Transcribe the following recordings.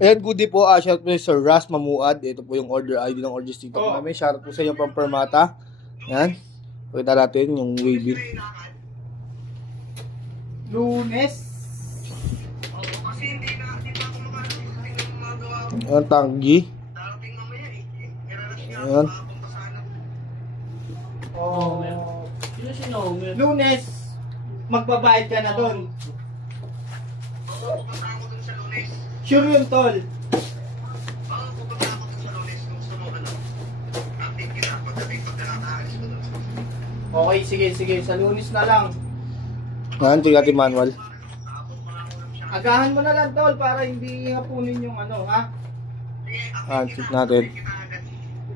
Ayan, goodie po. Shout po Sir Ras Mamuad. Ito po yung order ID ng Origins TikTok namin. Shout po sa inyo from Permata. Ayan. Pakita natin yung wavy. Lunes. Ayan, tanggi. Ayan. Lunes. Magbabayad ka na doon. Sure yun, tol. Okay, sige. Sa Lunes na lang. Ayan, tingnan natin manual. Agahan mo na lang, tol, para hindi hapunin yung ano, ha? Ayan, check natin.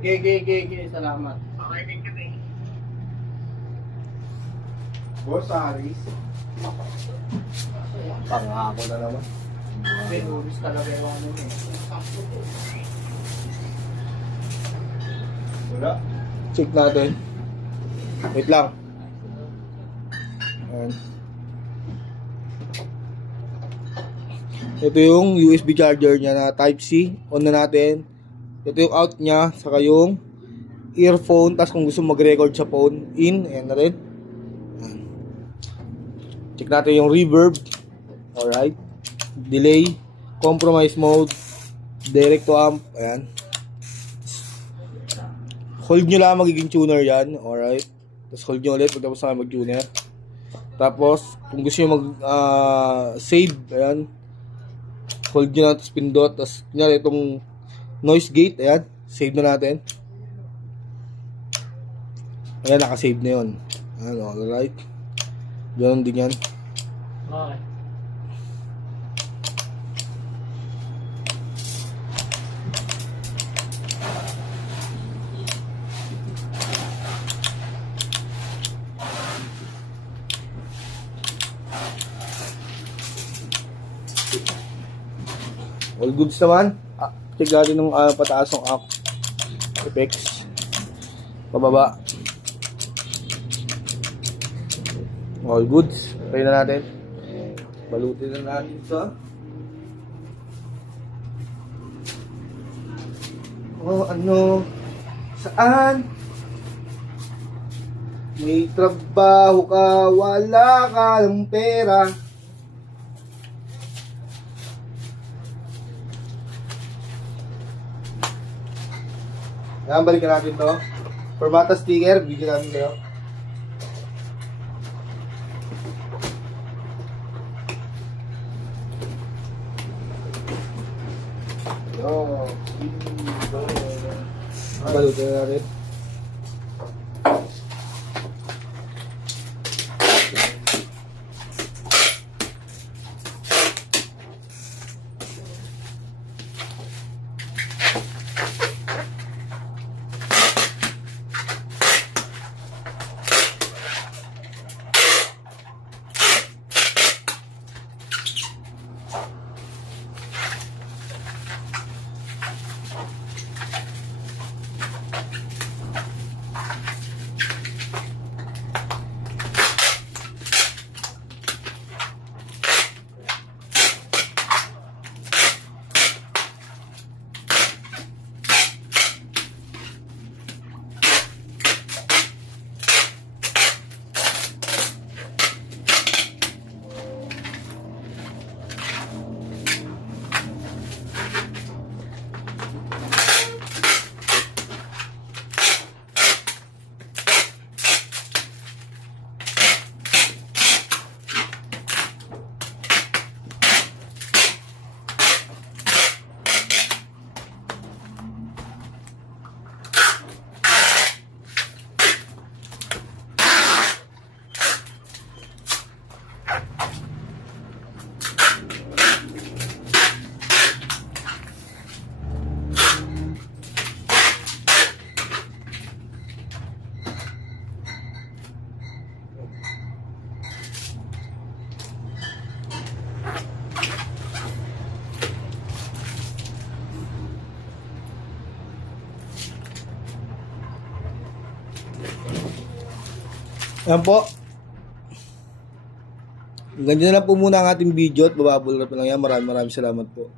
Ge. Salamat. Boss Aris. Pangako na naman. Lunes talaga yung ano eh. Wala. Check natin. Wait lang. Ayan. Ito yung USB charger niya na Type-C. On na natin. Ito yung out niya. Saka yung earphone. Tapos kung gusto mag-record sa phone, in. Ayan na rin. Ayan. Check natin yung reverb. Alright. Delay. Compromise mode. Direct to amp. Ayan. Hold nyo lang magiging tuner yan. Alright. Tapos hold nyo ulit pagkatapos na mag-tuner. Tapos, kung gusto nyo mag-save, ayan. Hold nyo lang, tapos pindot. Tapos, kunyari itong noise gate, ayan. Save na natin. Ayan, nakasave na yun. Ayan, alright. Ganun din yan. Okay. All goods naman. Check natin ng pataas ng up. Effects. Pababa. All goods. Try na natin. Balutin na natin sa saan may trabaho ka, wala ka ng pera. Yan, balikan natin to. Permata sticker, bigyan natin kayo. Balutin na natin. Yan po. Ganyan na lang po muna ang ating video at bababulot na lang yan. Maraming salamat po.